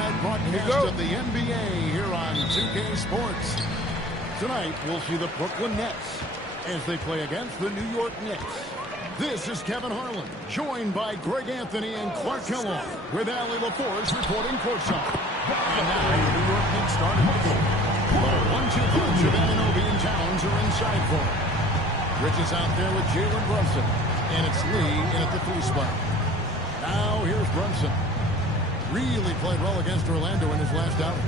Night broadcast of the NBA here on 2K Sports. Tonight, we'll see the Brooklyn Nets as they play against the New York Knicks. This is Kevin Harlan, joined by Greg Anthony and Clark Kellogg, with Allie LaForce reporting courtside. And now the New York Knicks starting the game. The 1-2 punch of Anunoby and Towns are inside for him. Rich is out there with Jalen Brunson, and it's Lee in at the 3 spot. Now here's Brunson. Really played well against Orlando in his last outing.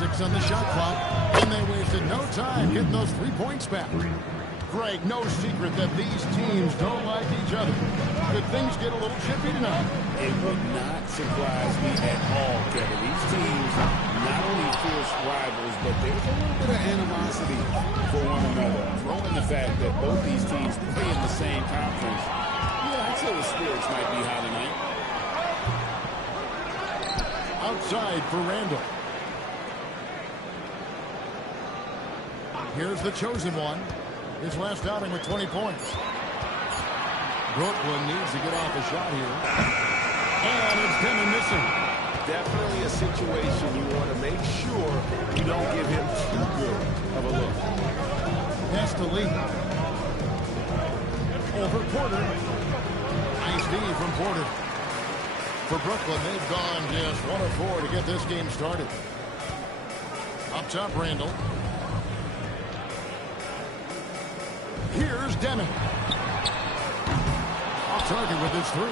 6 on the shot clock, and they wasted no time getting those 3 points back. Greg, no secret that these teams don't like each other. Could things get a little chippy tonight? It would not surprise me at all, Kevin. These teams not only fierce rivals, but there's a little bit of animosity for one another. Throwing the fact that both these teams play in the same conference, yeah, I'd say the spirits might be high tonight. Outside for Randall. Here's the chosen one. His last outing with 20 points. Brooklyn needs to get off a shot here. And it's Denman missing. Definitely a situation you want to make sure you don't give him too good of a look. Pass to Lee. Over Porter. Nice D from Porter. For Brooklyn, they've gone just 1 of 4 to get this game started. Up top, Randall. Here's Denman. Off target with his 3.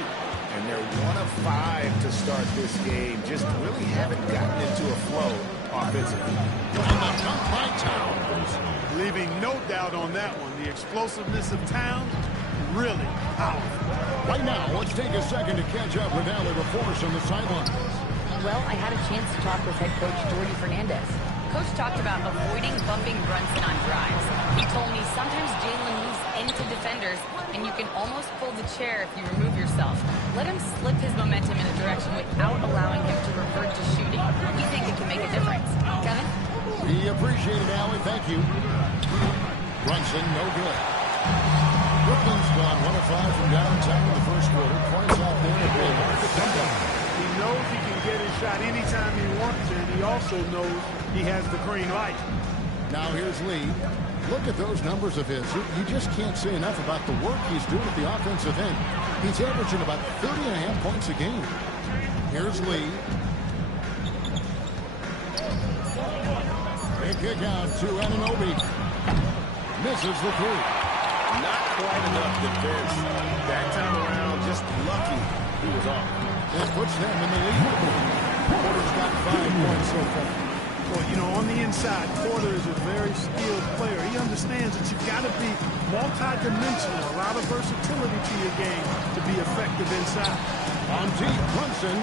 And they're 1 of 5 to start this game. Just really haven't gotten into a flow offensively. And the dunk by Towns. Leaving no doubt on that one. The explosiveness of Towns, really powerful. Right now, let's take a second to catch up with Allie LaForce on the sidelines. Well, I had a chance to talk with head coach Jordi Fernandez. Coach talked about avoiding bumping Brunson on drives. He told me sometimes Jalen moves into defenders, and you can almost pull the chair if you remove yourself. Let him slip his momentum in a direction without allowing him to revert to shooting. We think it can make a difference. Kevin? We appreciate it, Allie. Thank you. Brunson, no good. Brooklyn's gone 1 of 5 from downtown in the first quarter. Points out there at the He knows he can get his shot anytime he wants, and he also knows he has the green light. Now here's Lee. Look at those numbers of his. You just can't say enough about the work he's doing at the offensive end. He's averaging about 30.5 points a game. Here's Lee. Big kick out to Anunoby. Misses the 3. Not quite enough defense. That time around, just lucky he was off. That puts them in the lead. Porter's got 5 points so far. Well, you know, on the inside, Porter is a very skilled player. He understands that you've got to be multi-dimensional, a lot of versatility to your game to be effective inside. On deep, Brunson.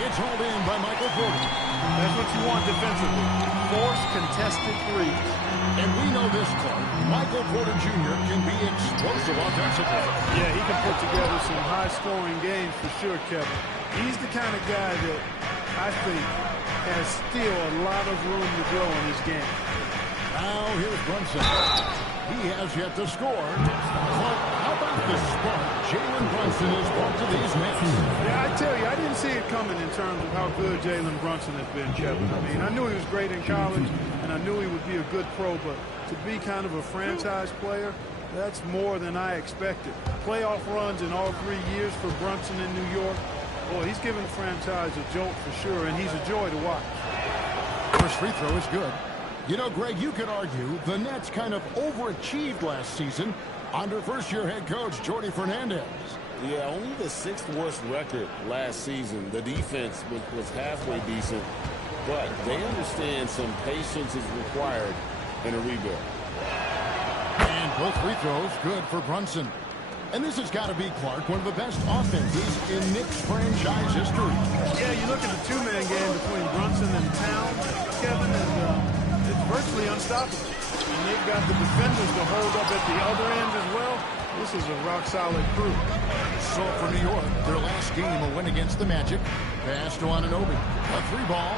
It's hauled in by Michael Porter. That's what you want defensively. Force contested threes. And we know this, Clark. Michael Porter Jr. can be explosive offensively. Yeah, he can put together some high-scoring games for sure, Kevin. He's the kind of guy that I think has still a lot of room to grow in his game. Now here's Brunson. He has yet to score. But how about the spark Jalen Brunson has brought to these Knicks? Yeah, I tell you, I didn't see it coming in terms of how good Jalen Brunson has been, Kevin. I mean, I knew he was great in college, and I knew he would be a good pro, but to be kind of a franchise player, that's more than I expected. Playoff runs in all 3 years for Brunson in New York. Boy, he's given the franchise a jolt for sure, and he's a joy to watch. First free throw is good. You know, Greg, you could argue the Nets kind of overachieved last season under first-year head coach Jordi Fernandez. Yeah, only the 6th worst record last season. The defense was halfway decent, but they understand some patience is required in a rebuild. And both free throws good for Brunson. And this has got to be, Clark, one of the best offenses in Knicks franchise history. Yeah, you look at the 2-man game between Brunson and Towns, Kevin, and it's virtually unstoppable. And they've got the defenders to hold up at the other end as well. This is a rock-solid crew. So for New York, their last game a win against the Magic. Pass to Anunoby. A 3-ball.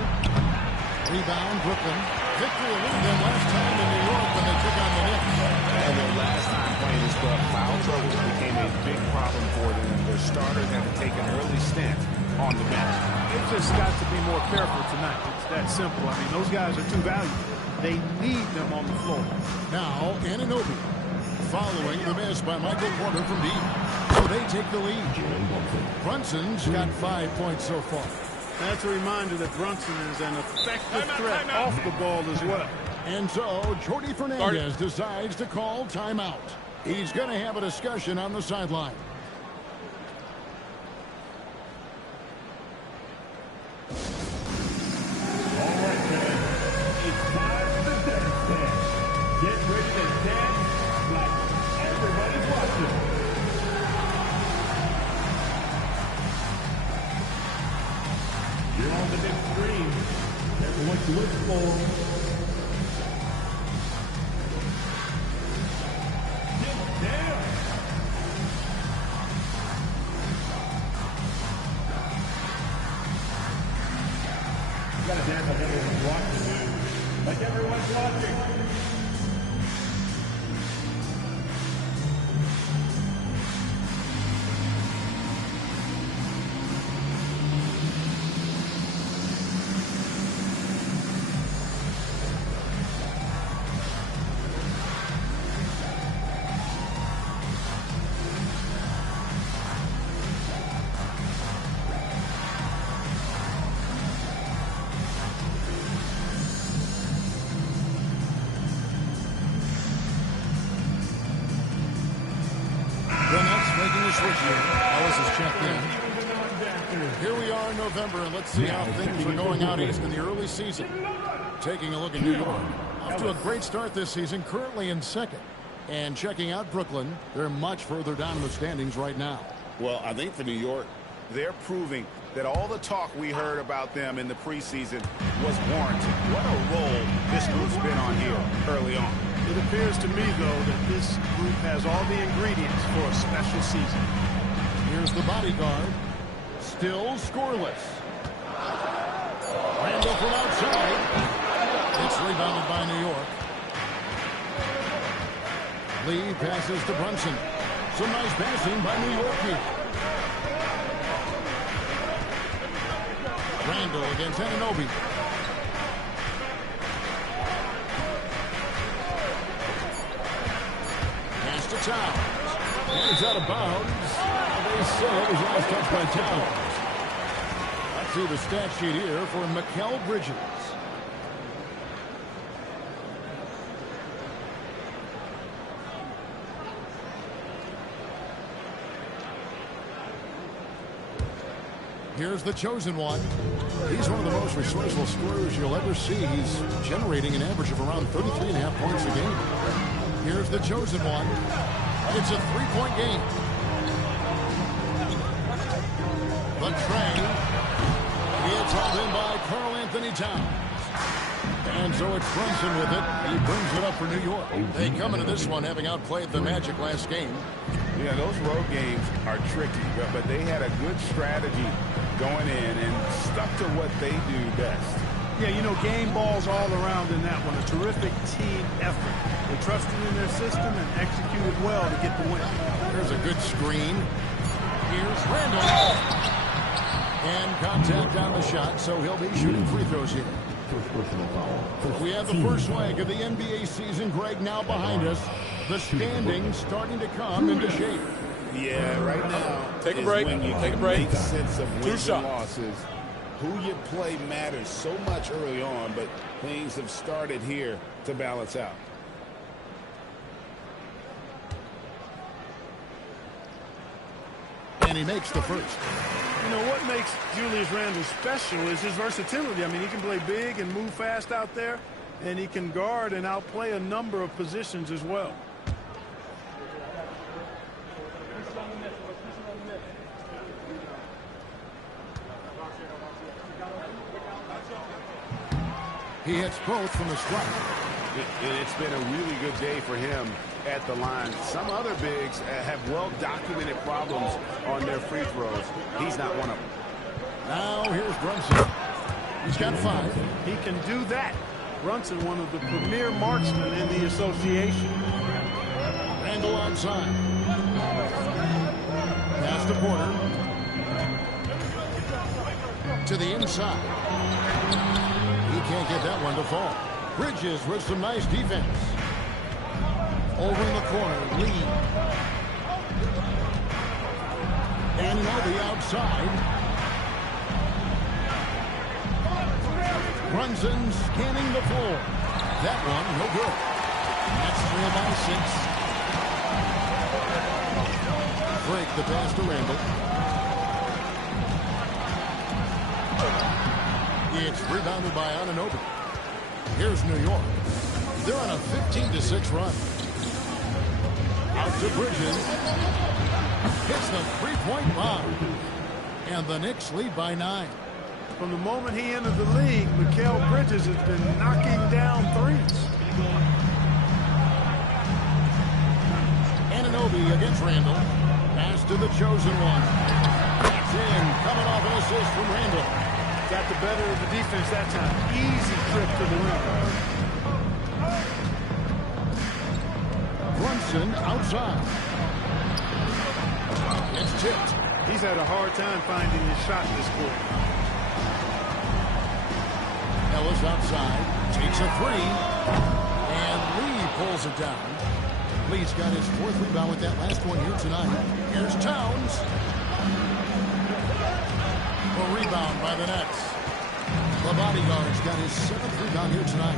Rebound, Brooklyn. Victory eluded them last time in New York when they took on the Knicks. And their last time playing this club, foul trouble became a big problem for them. Their starters had to take an early stint on the bench. They've just got to be more careful tonight. It's that simple. I mean, those guys are too valuable. They need them on the floor. Now, Anunoby, following the miss by Michael Porter from deep. So they take the lead. Brunson's got 5 points so far. That's a reminder that Brunson is an effective threat off the ball as well. And so Jordi Fernandez decides to call timeout. He's going to have a discussion on the sideline. All right, man. It's time for the dance stand. Get ready to dance like everybody's watching. You're on the big screen. Careful what you look for. Get down. You gotta dance like everyone's watching, dude. Like everyone's watching. Here we are in November, and let's see how things are going out east in the early season. Taking a look at New York. Off to a great start this season, currently in second. And checking out Brooklyn, they're much further down in the standings right now. Well, I think for New York, they're proving that all the talk we heard about them in the preseason was warranted. What a role this group's been on here early on. It appears to me, though, that this group has all the ingredients for a special season. Here's the bodyguard. Still scoreless. Randall from outside. It's rebounded by New York. Lee passes to Brunson. Some nice passing by New York here. Randall against Anunoby. Pass to Towns. And it's out of bounds. They say it was last touched by Towns. Let's see the stat sheet here for Mikal Bridges. Here's the chosen one. He's one of the most resourceful scorers you'll ever see. He's generating an average of around 33.5 points a game. Here's the chosen one. It's a three-point game. The train. It's held in by Karl Anthony Towns. And so it's Brunson with it. He brings it up for New York. They come into this one having outplayed the Magic last game. Yeah, those road games are tricky, but they had a good strategy going in and stuck to what they do best. Yeah, you know, game balls all around in that one. A terrific team effort. They trusted in their system and executed well to get the win. There's a good screen. Here's Randall. And contact on the shot, so he'll be shooting free throws here. We have the first leg of the NBA season, Greg, now behind us. The standings starting to come into shape. Yeah, right now. Take a break. When you Take a break. Make sense of wins and shots. losses. Who you play matters so much early on, but things have started here to balance out. And he makes the first. You know, what makes Julius Randle special is his versatility. I mean, he can play big and move fast out there, and he can guard and outplay a number of positions as well. He hits both from the stripe. It's been a really good day for him at the line. Some other bigs have well-documented problems on their free throws. He's not one of them. Now here's Brunson. He's got 5. He can do that. Brunson, one of the premier marksmen in the association. Randall outside. Pass to Porter. To the inside. He can't get that one to fall. Bridges with some nice defense. Over in the corner, Lee. And on the outside. Brunson scanning the floor. That one, no good. That's 3 by 6. Break the pass to Randall. It's rebounded by Anunoby. Here's New York. They're on a 15-6 run. Out to Bridges. Hits the three-point bomb. And the Knicks lead by 9. From the moment he entered the league, Mikal Bridges has been knocking down threes. Anunoby against Randall. Pass to the chosen one. That's in. Coming off an assist from Randall. Got the better of the defense that time. Easy trip to the rim. Brunson outside. It's tipped. He's had a hard time finding his shot this quarter. Ellis outside. Takes a three. And Lee pulls it down. Lee's got his 4th rebound with that last one here tonight. Here's Towns. A rebound by the Nets. The bodyguard's got his 7th rebound here tonight.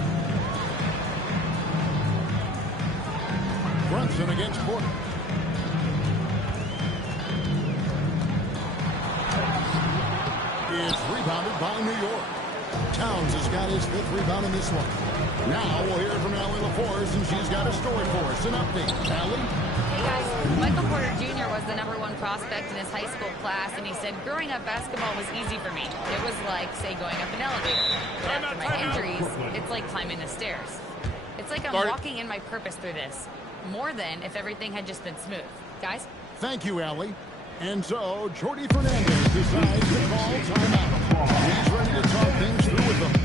Brunson against Porter. It's rebounded by New York. Towns has got his 5th rebound in this one. Now we'll hear from Allie LaForce, and she's got a story for us. An update. Allie? Hey guys, Michael Porter Jr. was the #1 prospect in his high school class, and he said growing up basketball was easy for me. It was like, say, going up an elevator. But after my injuries, it's like climbing the stairs. It's like I'm walking in my purpose through this. More than if everything had just been smooth. Guys? Thank you, Allie. And so, Jordi Fernandez decides to call timeout. He's ready to talk things through with them.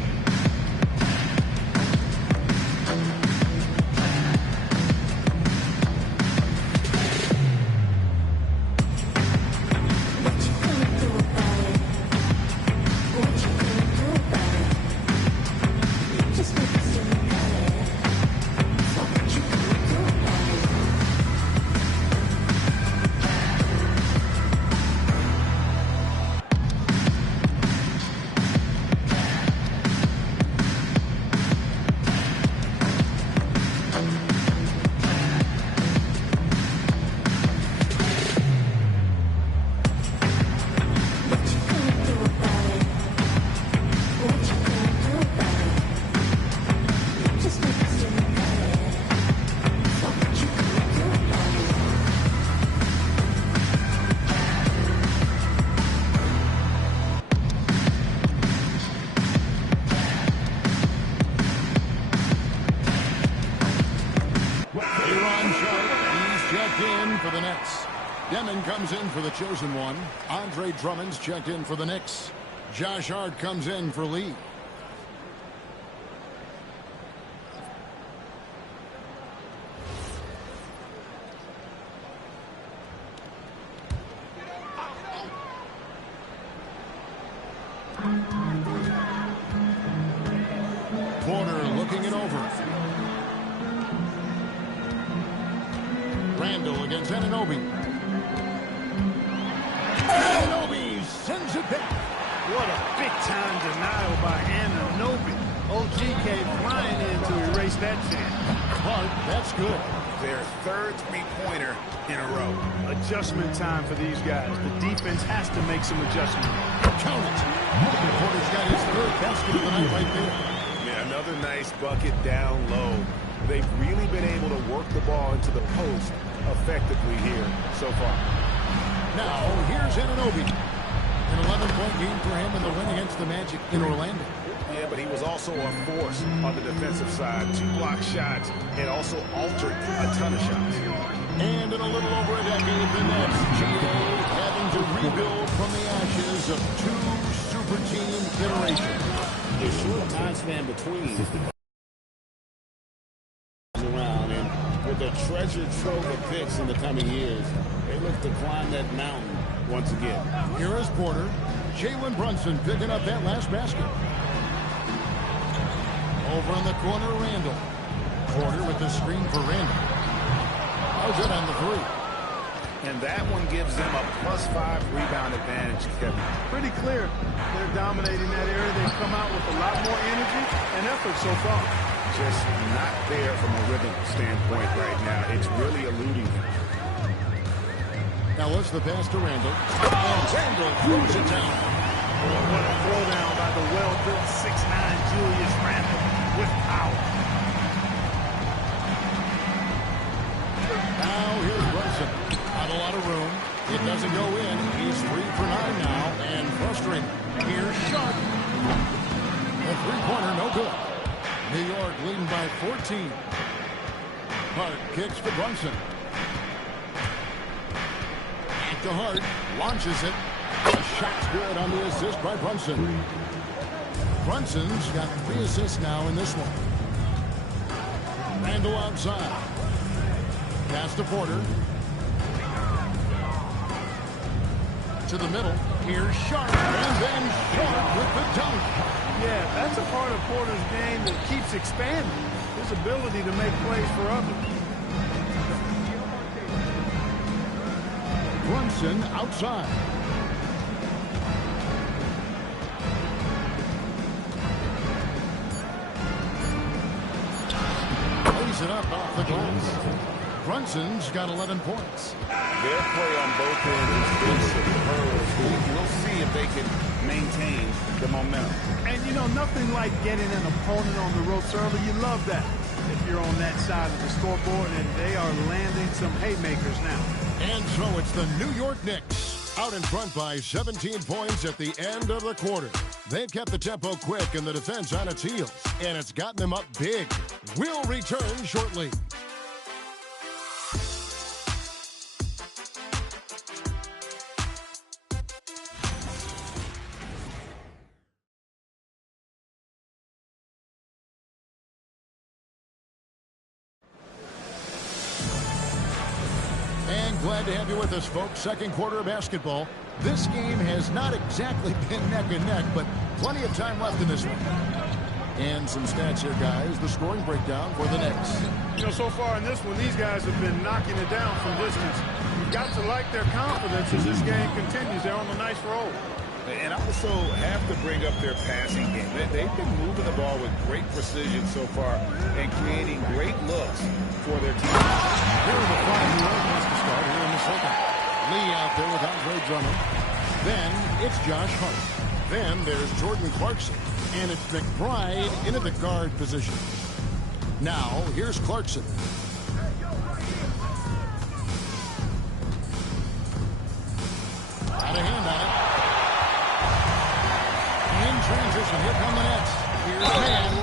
For the Nets. Demon comes in for the chosen one. Andre Drummond's checked in for the Knicks. Josh Hart comes in for Lee. Porter looking it over. Randall against Anunoby. Anunoby sends it back. What a big-time denial by Anunoby. OG came flying in to erase that chance. Clark, that's good. Their 3rd three-pointer in a row. Adjustment time for these guys. The defense has to make some adjustments. Count it. Porter's got his 3rd basket of the night right there. Yeah, another nice bucket down low. They've really been able to work the ball into the post effectively here so far. Now, here's Anunoby. An 11-point game for him in the win against the Magic in Orlando. Yeah, but he was also a force on the defensive side. 2 block shots and also altered a ton of shots. And in a little over a decade, the Nets, GA, having to rebuild from the ashes of 2 super team iterations. A short time span between around, and with the treasure trove of picks in the coming years, they look to climb that mountain once again. Here is Porter, Jalen Brunson picking up that last basket. Over in the corner, Randall. Porter with the screen for Randall. Oh, good on the three. And that one gives them a +5 rebound advantage, Kevin. Pretty clear. They're dominating that area. They've come out with a lot more energy and effort so far. Just not there from a rhythm standpoint right now. It's really eluding him. Now let's the pass to Randall. And Randall throws it down. Oh, what a throwdown by the well-built 6'9" Julius Randall with power. Now here's Brunson. Not a lot of room. It doesn't go in. He's 3 for 9 now and frustrated. Here's Sharp. The three-pointer, no good. New York leading by 14. Hart kicks for Brunson. Back to Hart. Launches it. The shot's good on the assist by Brunson. Brunson's got 3 assists now in this one. Randall outside. Pass to Porter. To the middle. Here's Sharp. And then Sharp with the dunk. Yeah, that's a part of Porter's game that keeps expanding. His ability to make plays for others. Brunson outside. Lays it up off the glass. Brunson's got 11 points. Their play on both ends has been superb. We'll see if they can maintain the momentum. And, you know, nothing like getting an opponent on the ropes early. You love that if you're on that side of the scoreboard, and they are landing some haymakers now. And so it's the New York Knicks out in front by 17 points at the end of the quarter. They've kept the tempo quick and the defense on its heels, and it's gotten them up big. We'll return shortly. Glad to have you with us, folks. Second quarter of basketball. This game has not exactly been neck and neck, but plenty of time left in this one. And some stats here, guys. The scoring breakdown for the Knicks. You know, so far in this one, these guys have been knocking it down from distance. You've got to like their confidence as this game continues. They're on a nice roll. And also have to bring up their passing game. They've been moving the ball with great precision so far and creating great looks for their team. Here are the 5 New York wants to start here in the second. Lee out there with Andre Drummond. Then it's Josh Hart. Then there's Jordan Clarkson. And it's McBride into the guard position. Now, here's Clarkson. Got a hand on it. In transition, here come the Nets. Here's Mann.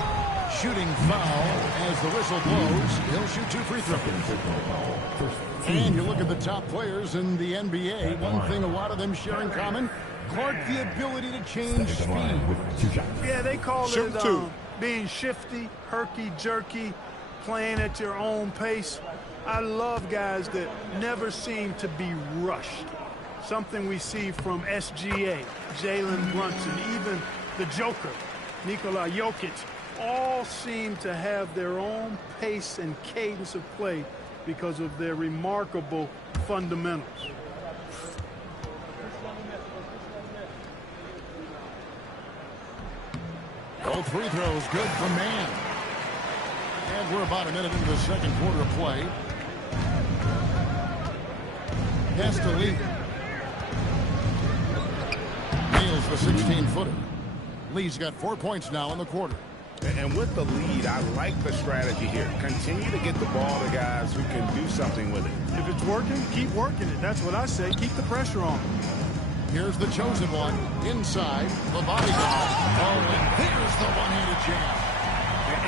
Shooting foul as the whistle blows. He'll shoot 2 free throws. And you look at the top players in the NBA. One thing a lot of them share in common, Clark, the ability to change speed. Yeah, they call it being shifty, herky-jerky, playing at your own pace. I love guys that never seem to be rushed. Something we see from SGA, Jalen Brunson, even the Joker, Nikola Jokic, all seem to have their own pace and cadence of play because of their remarkable fundamentals. Both free throws good for Mann. And we're about a minute into the second quarter of play. Has to lead. Nails the 16-footer. Lee's got 4 points now in the quarter. And with the lead, I like the strategy here. Continue to get the ball to guys who can do something with it. If it's working, keep working it. That's what I say. Keep the pressure on. Here's the chosen one. Inside, the bodyguard. Oh, and there's the one-handed jam.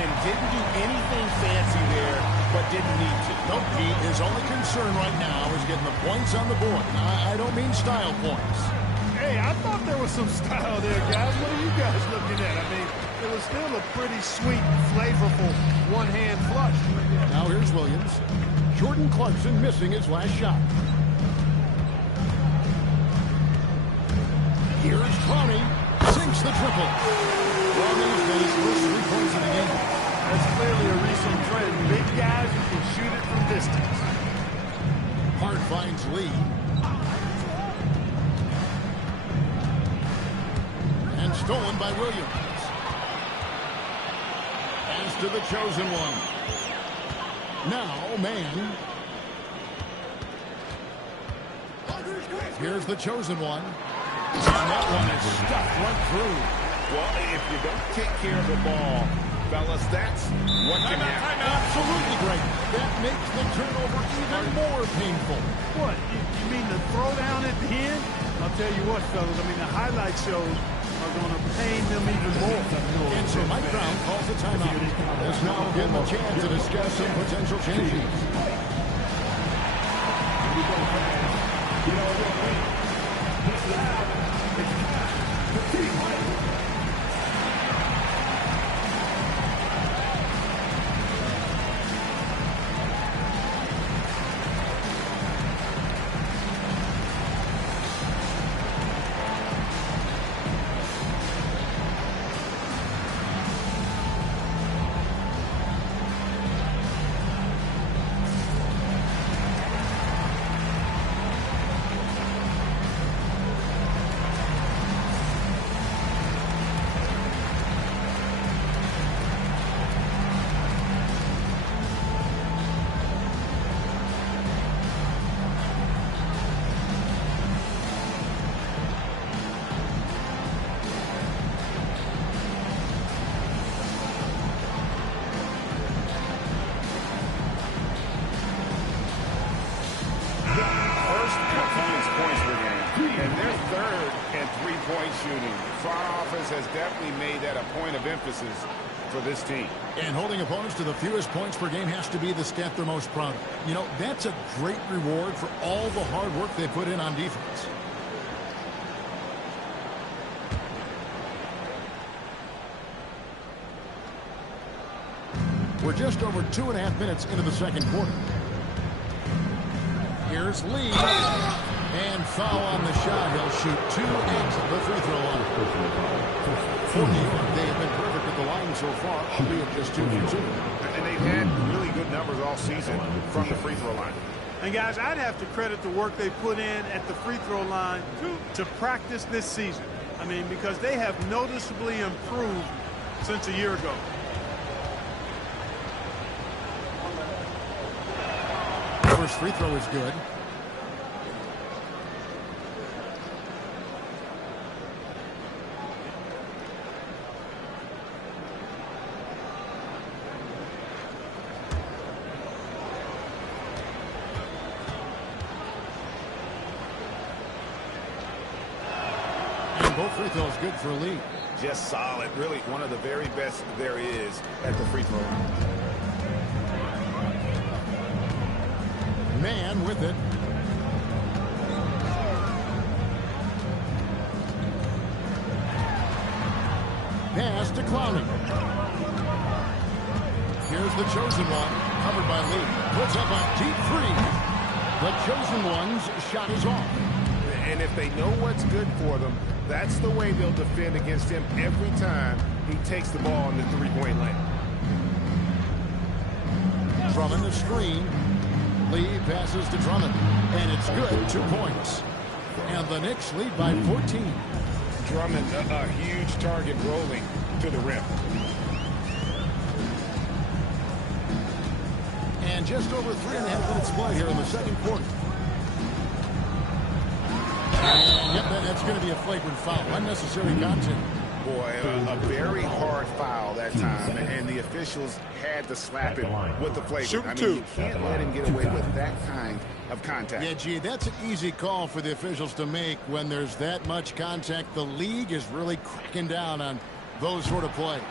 And didn't do anything fancy there, but didn't need to. Nope, his only concern right now is getting the points on the board. I don't mean style points. Hey, I thought there was some style there, guys. What are you guys looking at? I mean, it was still a pretty sweet, flavorful one-hand flush. Now here's Williams. Jordan Clarkson missing his last shot. Here's Clowney. Sinks the triple. Clowney's got his first 3 points in the game. That's clearly a recent trend. Big guys who can shoot it from distance. Hart finds Lee. And stolen by Williams. As to the chosen one. Now, man. Here's the chosen one. And that one is stuffed right through. Well, if you don't take care of the ball, fellas, that's what can happen. Absolutely great. That makes the turnover even more painful. What? You mean the throwdown at the end? I'll tell you what, fellas. I mean, the highlight shows are going to pain them even more. And so Mike Brown calls a timeout. This now will give him a chance to discuss some potential changes. Has definitely made that a point of emphasis for this team. And holding opponents to the fewest points per game has to be the stat they're most proud of. You know, that's a great reward for all the hard work they put in on defense. We're just over 2.5 minutes into the second quarter. Here's Lee. And foul on the shot. He'll shoot 2 at the free throw line. For New York, they have been perfect at the line so far, albeit just 2 for 2. And they've had really good numbers all season from the free throw line. And guys, I'd have to credit the work they put in at the free throw line to practice this season. I mean, because they have noticeably improved since a year ago. First free throw is good. Both free throws good for Lee. Just solid. Really one of the very best there is at the free throw line. Man with it. Pass to Clowney. Here's the chosen one. Covered by Lee. Puts up a deep three. The chosen one's shot is off. And if they know what's good for them, that's the way they'll defend against him every time he takes the ball in the three-point lane. Drummond the screen. Lee passes to Drummond. And it's good. 2 points. And the Knicks lead by 14. Drummond, a huge target rolling to the rim. And just over 3.5 minutes play here in the second quarter. And yep, that's going to be a flagrant foul. Unnecessary contact. Boy, a very hard foul that time, and the officials had to slap him with the flagrant. I mean, you can't let him get away with that kind of contact. Yeah, gee, that's an easy call for the officials to make when there's that much contact. The league is really cracking down on those sort of plays.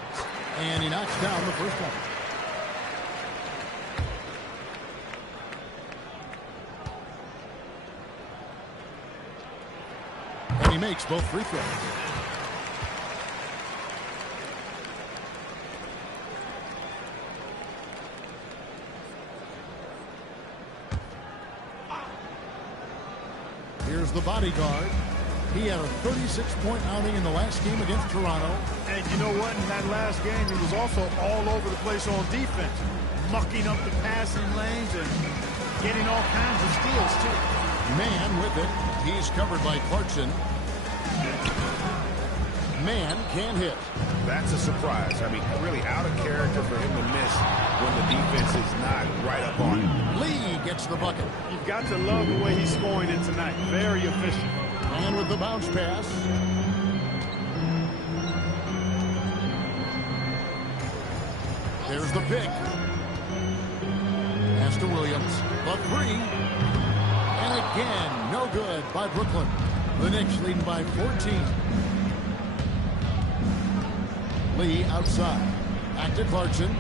And he knocks down the first one. And he makes both free throws. Here's the bodyguard. He had a 36-point outing in the last game against Toronto. And you know what? In that last game, he was also all over the place on defense, mucking up the passing lanes and getting all kinds of steals, too. Man with it. He's covered by Clarkson. Man can't hit. That's a surprise. I mean, really out of character for him to miss when the defense is not right up on him. Lee gets the bucket. You've got to love the way he's scoring it tonight. Very efficient. And with the bounce pass. There's the pick. Pass to Williams. The three. And again, no good by Brooklyn. The Knicks leading by 14. Lee outside. Back to Clarkson.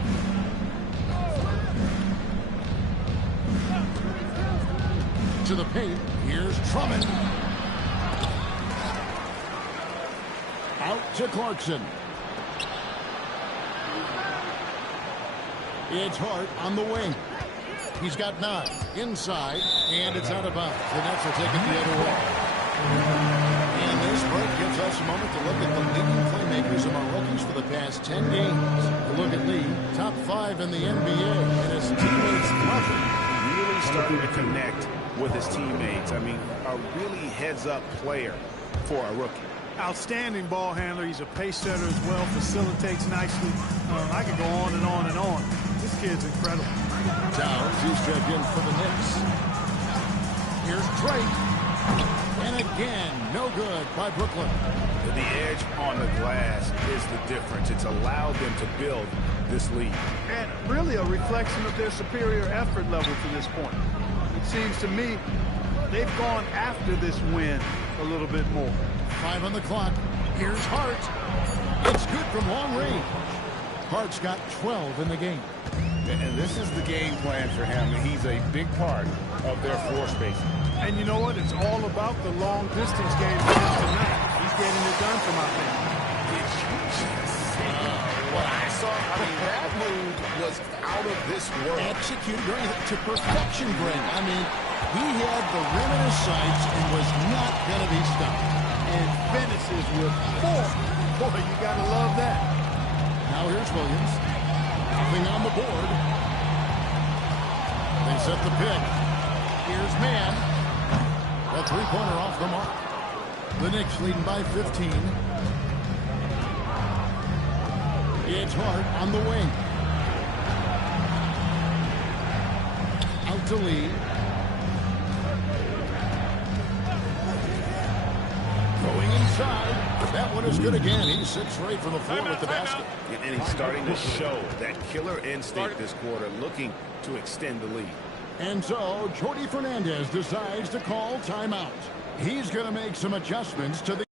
To the paint. Here's Drummond. Out to Clarkson. It's Hart on the wing. He's got 9. Inside. And it's out of bounds. The Nets will take it the other way. And this break gives us a moment to look at the leading playmakers among rookies for the past 10 games. A look at Lee, top 5 in the NBA, and his teammates love him. Really starting to connect with his teammates. I mean, a really heads-up player for a rookie. Outstanding ball handler. He's a pace setter as well. Facilitates nicely. I could go on and on and on. This kid's incredible. Towns, he's checked in for the Knicks. Here's Drake. And again, no good by Brooklyn. The edge on the glass is the difference. It's allowed them to build this lead. And really a reflection of their superior effort level to this point. It seems to me they've gone after this win a little bit more. 5 on the clock. Here's Hart. It's good from long range. Hart's got 12 in the game. And this is the game plan for him. He's a big part of their floor spacing. And you know what? It's all about the long distance game for him tonight. He's getting it done from out there. What I saw, I mean, that move was out of this world. Executed to perfection, Greg. I mean, he had the rim in his sights and was not going to be stopped. And finishes with 4. Boy, you got to love that. Now here's Williams. Nothing on the board. They set the pick. Here's Man. A three-pointer off the mark. The Knicks leading by 15. It's Hart on the wing. Out to Lee. Going inside. That one is good again. He's 6 for 8 from the floor with the basket. And he's starting to show that killer instinct this quarter, looking to extend the lead. And so, Jordi Fernandez decides to call timeout. He's going to make some adjustments to the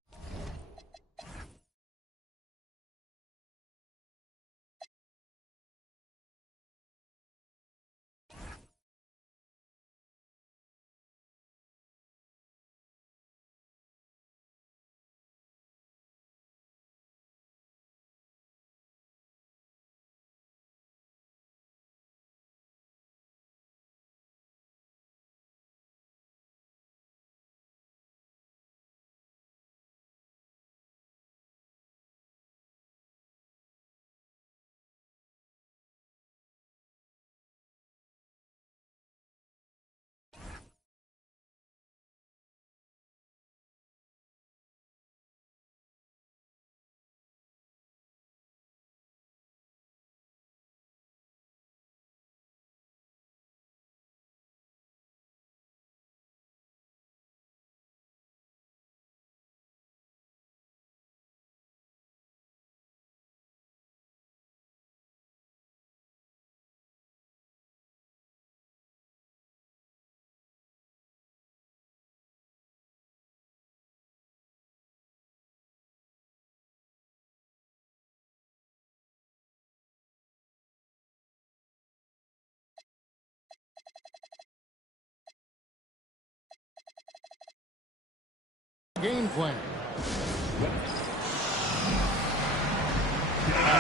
game plan.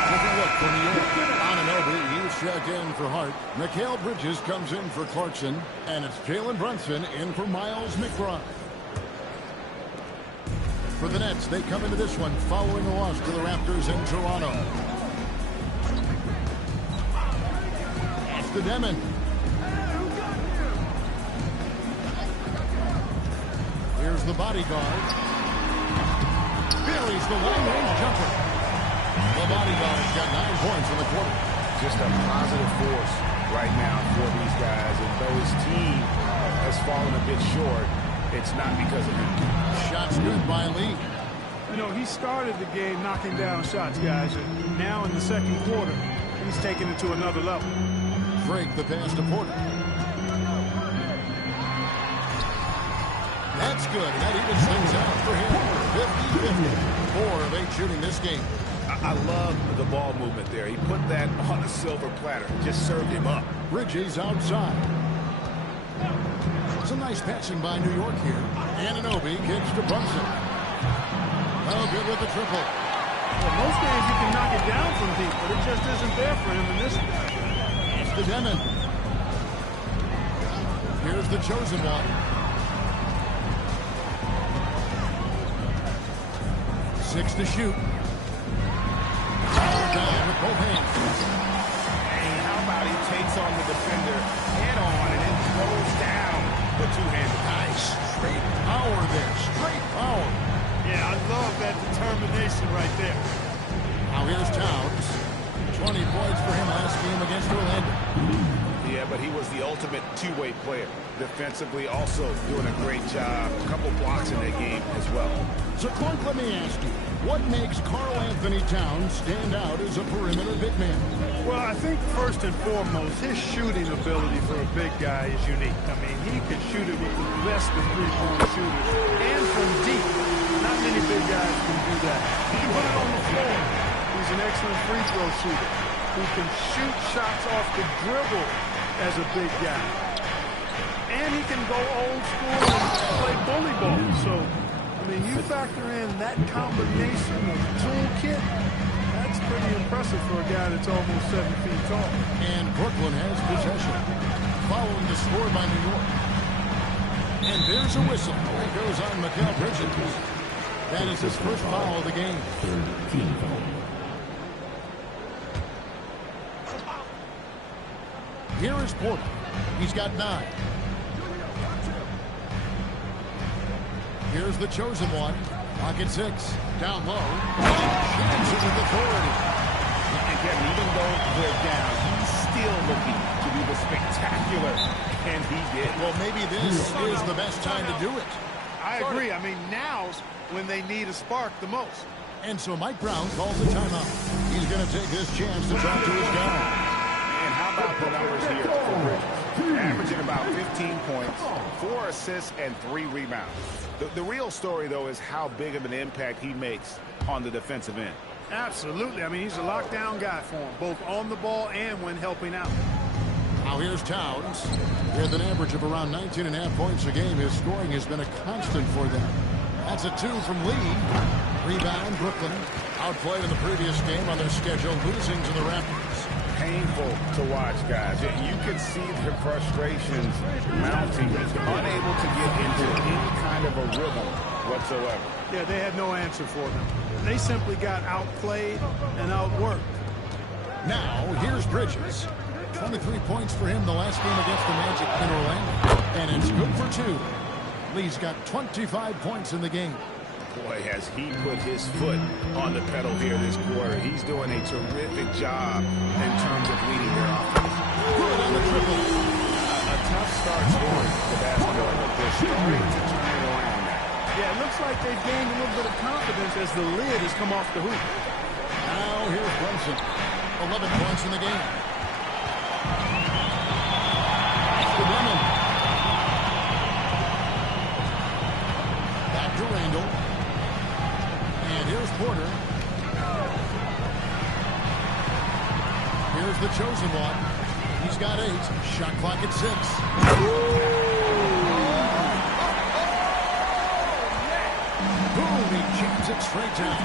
Taking a look for New York. Anunoby, he's checked in for Hart. Mikal Bridges comes in for Clarkson. And it's Jalen Brunson in for Miles McBride. For the Nets, they come into this one following a loss to the Raptors in Toronto. That's to Demon. Here's the bodyguard. Buries the long-range jumper. The bodyguard's got 9 points in the quarter. Just a positive force right now for these guys. And though his team has fallen a bit short, it's not because of him. Shots good by Lee. You know, he started the game knocking down shots, guys, and now in the second quarter, he's taking it to another level. Drake the pass to Porter. That's good. That evens things out for him. 50-50. 4 of 8 shooting this game. I love the ball movement there. He put that on a silver platter. Just served him up. Bridges outside. Some nice passing by New York here. Anunoby kicks to Brunson. Oh, good with the triple. Well, most games you can knock it down from deep, but it just isn't there for him in this one. It's to Demon. Here's the chosen one. 6 to shoot. Down with both hands. And how about he takes on the defender head on and then throws down the two-handed. Nice. Straight power there. Straight power. Yeah, I love that determination right there. Now here's Towns. 20 points for him last game against Orlando. Yeah, but he was the ultimate two-way player. Defensively, also doing a great job. A couple blocks in that game as well. So, Clark, let me ask you, what makes Karl Anthony Towns stand out as a perimeter big man? Well, I think first and foremost, his shooting ability for a big guy is unique. I mean, he can shoot it with the best of three-point shooters and from deep. Not many big guys can do that. He can put it on the floor. He's an excellent free throw shooter who can shoot shots off the dribble as a big guy. And he can go old school and play bully ball. So, I mean, you factor in that combination of toolkit, that's pretty impressive for a guy that's almost 7 feet tall. And Brooklyn has possession. Following the score by New York. And there's a whistle. It goes on Mikal Bridges. That is his first foul of the game. Here is Porter. He's got 9. Here's the chosen one. Pocket 6. Down low. Shoots it with authority. And Kevin, even though they're down, he's still looking to do the spectacular. And he did. Well, maybe this is the best time to do it. I agree. I mean, now's when they need a spark the most. And so Mike Brown calls a timeout. He's going to take this chance to talk to his guy. And how about the numbers here for Bridges? Averaging about 15 points, 4 assists, and 3 rebounds. The real story, though, is how big of an impact he makes on the defensive end. Absolutely. I mean, he's a lockdown guy for him, both on the ball and when helping out. Now here's Towns. With an average of around 19.5 points a game, his scoring has been a constant for them. That's a 2 from Lee. Rebound, Brooklyn. Outplayed in the previous game on their schedule, losing to the Raptors. Painful to watch, guys. You can see the frustrations mounting, unable to get into any kind of a rhythm whatsoever. Yeah, they had no answer for them. They simply got outplayed and outworked. Now, here's Bridges. 23 points for him the last game against the Magic in Orlando. And it's good for 2. Lee's got 25 points in the game. Boy, has he put his foot on the pedal here this quarter. He's doing a terrific job in terms of leading their offense. Good on the triple. A tough start scoring the basketball, but they're starting to turn it around now. Yeah, it looks like they've gained a little bit of confidence as the lid has come off the hoop. Now here's Brunson. 11 points in the game. That's the women. Back to Randall. And here's Porter. Here's the chosen one. He's got 8. Shot clock at 6. Boom, he jams it straight down.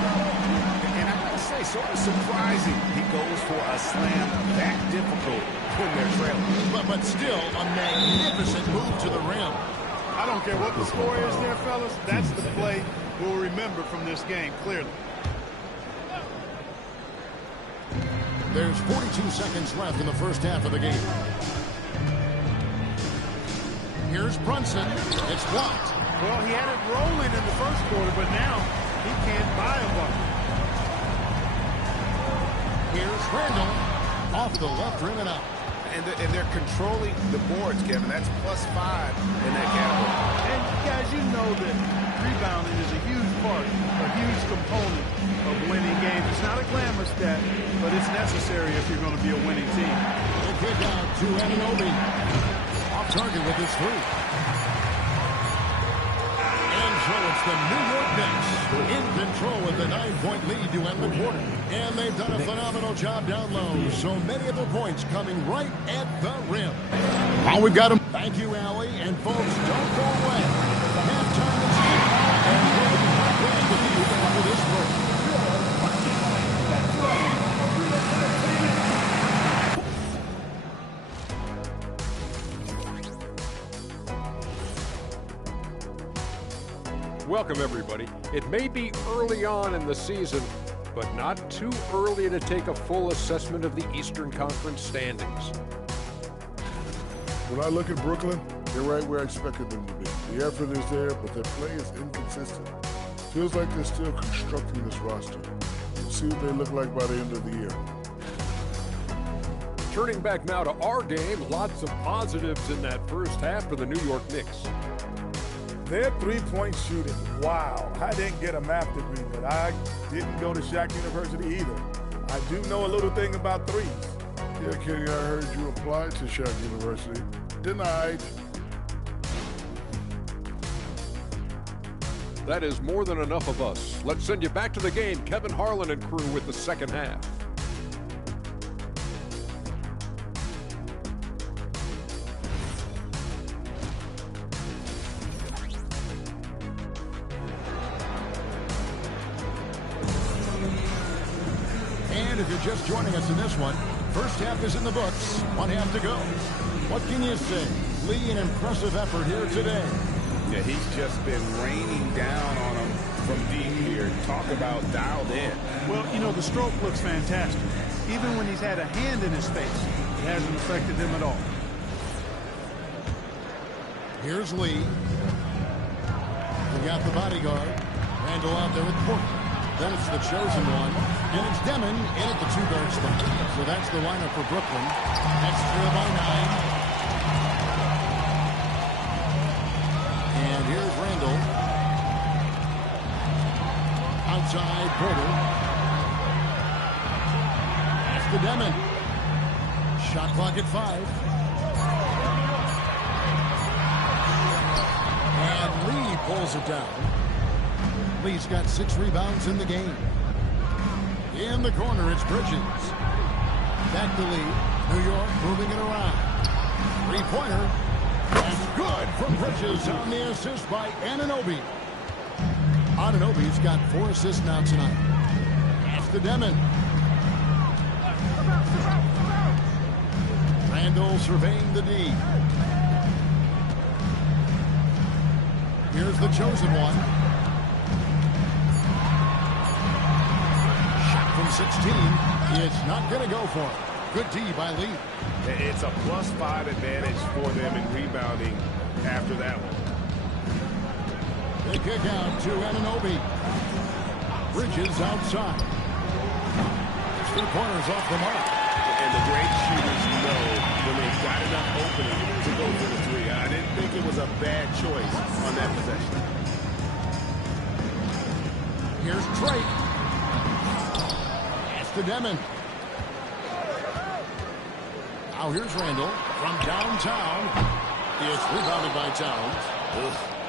And I gotta say, sort of surprising he goes for a slam that difficult when they're trailing. But still, a magnificent move to the rim. I don't care what the score is there, fellas. That's the play will remember from this game, clearly. There's 42 seconds left in the first half of the game. Here's Brunson. It's blocked. Well, he had it rolling in the first quarter, but now he can't buy a bucket. Here's Randall. Off the left rim and out. And they're controlling the boards, Kevin. That's +5 in that category. And guys, you know that rebounding is a huge part, a huge component of winning games. It's not a glamour stat, but it's necessary if you're going to be a winning team. The kick out to Anunoby. Off target with his three. And so it's the New York Knicks in control with the 9-point lead to end the quarter. And they've done a phenomenal job down low. So many of the points coming right at the rim. Oh, we've got them. Thank you, Allie. And folks, don't go away. Halftime is here. And we'll be right back with you after this break. Welcome, everybody. It may be early on in the season, but not too early to take a full assessment of the Eastern Conference standings. When I look at Brooklyn, they're right where I expected them to be. The effort is there, but their play is inconsistent. Feels like they're still constructing this roster. We'll see what they look like by the end of the year. Turning back now to our game, lots of positives in that first half for the New York Knicks. Their three-point shooting, wow. I didn't get a math degree, but I didn't go to Shaq University either. I do know a little thing about threes. Yeah, Kenny, I heard you applied to Shaq University. Denied. That is more than enough of us. Let's send you back to the game. Kevin Harlan and crew with the second half. If you're just joining us in this one, first half is in the books. 1 half to go. What can you say? Lee, an impressive effort here today. Yeah, he's just been raining down on them from deep here. Talk about dialed in. Well, you know, the stroke looks fantastic. Even when he's had a hand in his face, it hasn't affected him at all. Here's Lee. We got the bodyguard. Randall out there with Portland. Then it's the chosen one. And it's Demon in at the two-guard spot. So that's the lineup for Brooklyn. Extra by 9. And here's Randall. Outside Porter. That's the Demon. Shot clock at 5. And Lee pulls it down. Lee's got 6 rebounds in the game. In the corner, it's Bridges. Back to Lee. New York moving it around. Three-pointer. That's good from Bridges on the assist by Anunoby. Anunoby's got 4 assists now tonight. That's the Demon. Randall surveying the D. Here's the chosen one. Shot from 16. It's not going to go for it. Good D by Lee. It's a +5 advantage for them in rebounding after that one. They kick out to Anunoby. Bridges outside. 3 pointers off the mark. And the great shooters know when they've got enough opening to go for the 3. I didn't think it was a bad choice on that possession. Here's Drake. That's the Demon. Now here's Randall from downtown. It's rebounded by Towns.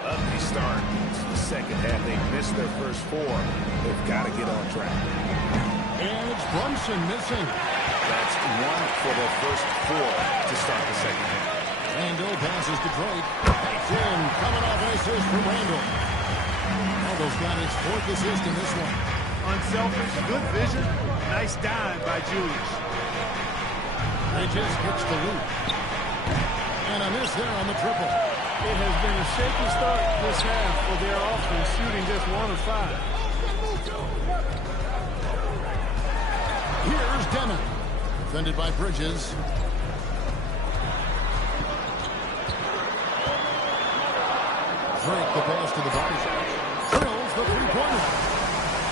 Ugly start. It's the second half. They missed their first 4. They've got to get on track. And it's Brunson missing. That's 1 for the first 4 to start the second half. Randall passes to Drake. That's in. Coming off an assist from Randall. Randall's got his 4th assist in this one. Unselfish, good vision, nice dive by Julius. Bridges hits the loop. And a miss there on the triple. It has been a shaky start this half for their offense, shooting just 1 of 5. Here's Demon. Defended by Bridges. Drake the pass to the body. Drills the three-pointer.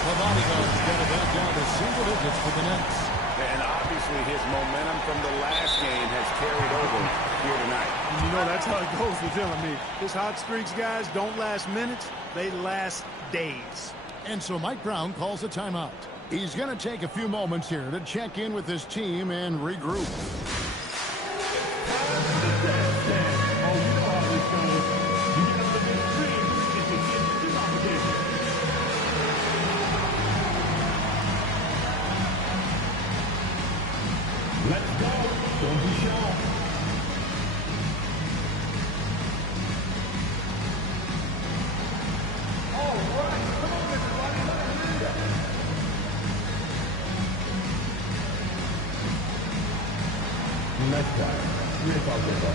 The body guards get it back down to single digits for the Nets. And obviously his momentum from the last game has carried over here tonight. And you know, that's how it goes with him. I mean, his hot streaks, guys, don't last minutes. They last days. And so Mike Brown calls a timeout. He's going to take a few moments here to check in with his team and regroup. Let's go. Don't be shy. All right. Come on, everybody. Let's do that. Next time, we're talking about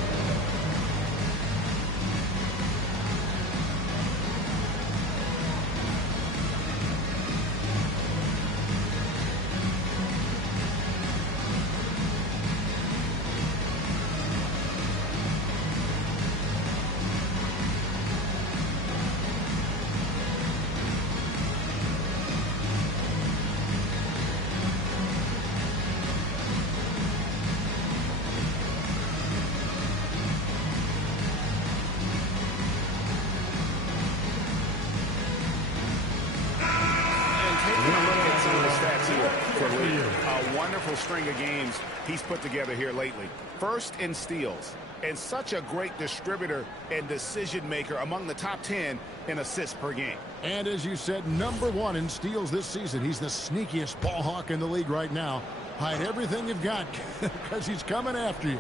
string of games he's put together here lately. First in steals, and such a great distributor and decision maker, among the top 10 in assists per game. And as you said, #1 in steals this season. He's the sneakiest ball hawk in the league right now. Hide everything you've got because he's coming after you.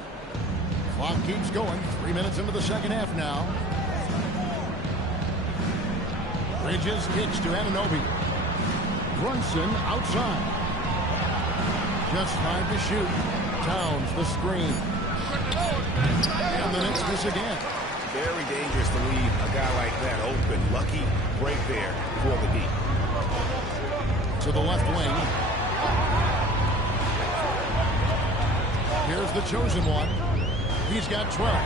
Clock keeps going. 3 minutes into the second half now. Bridges kicks to Anunoby. Brunson outside. Just 5 to shoot. Towns the screen. And the Knicks miss again. Very dangerous to leave a guy like that open. Lucky break there for the D. To the left wing. Here's the chosen one. He's got 12. And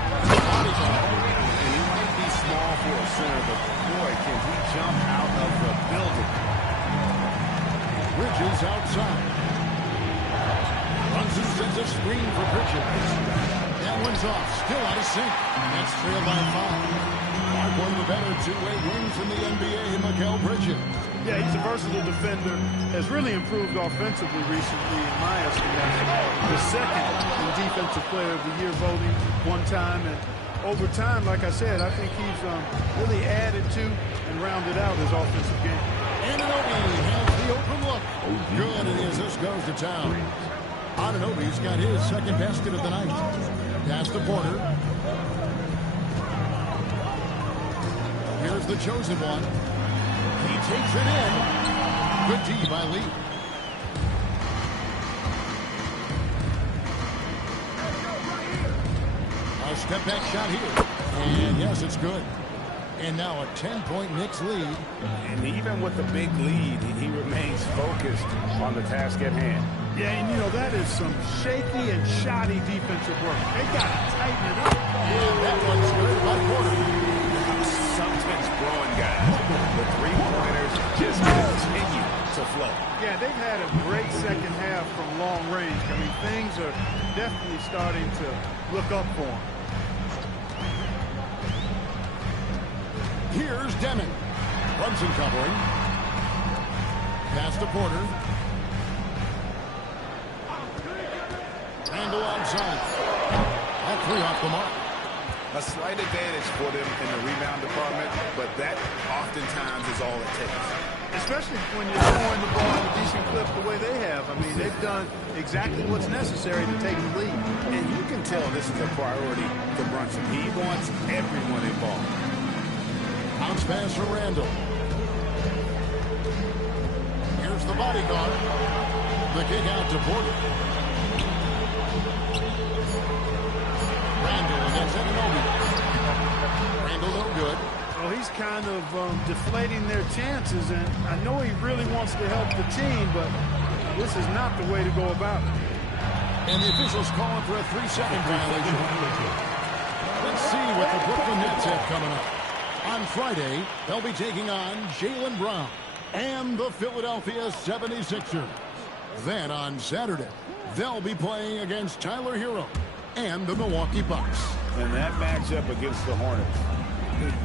he might be small for a center, but boy, can he jump out of the building. Bridges outside. Brunson sends a screen for Bridges. That one's off. Still out of sync. That's trailed by 5. One of the better two-way wings in the NBA, Mikal Bridges. Yeah, he's a versatile defender. Has really improved offensively recently, in my estimation. The second in Defensive Player of the Year voting one time. And over time, like I said, I think he's really added to and rounded out his offensive game. Anunoby has the open look. Good it is. This goes to town. Anunoby's got his second basket of the night. Pass to Porter. Here's the chosen one. He takes it in. Good D by Lee. A step back shot here. And yes, it's good. And now a 10-point Knicks lead. And even with the big lead, he remains focused on the task at hand. Yeah, and you know, that is some shaky and shoddy defensive work. They got to tighten it up. Yeah, that one's good by Porter. Something's growing, guys. The three-pointers just continue to flow. Yeah, they've had a great second half from long range. I mean, things are definitely starting to look up for them. Here's Demon. Brunson covering. Pass to Porter. Randall outside. All 3 off the mark. A slight advantage for them in the rebound department, but that oftentimes is all it takes. Especially when you're throwing the ball at a decent clip the way they have. I mean, they've done exactly what's necessary to take the lead. And you can tell this is a priority for Brunson. He wants everyone involved. Bounce pass for Randall. Here's the bodyguard. The kick out to Porter. Randall against Anunoby. he's kind of deflating their chances, and I know he really wants to help the team, but this is not the way to go about it. And the officials calling for a 3-second violation. Let's see what the Brooklyn Nets have coming up. On Friday, they'll be taking on Jaylen Brown and the Philadelphia 76ers. Then on Saturday, they'll be playing against Tyler Hero and the Milwaukee Bucks. And that matchup against the Hornets,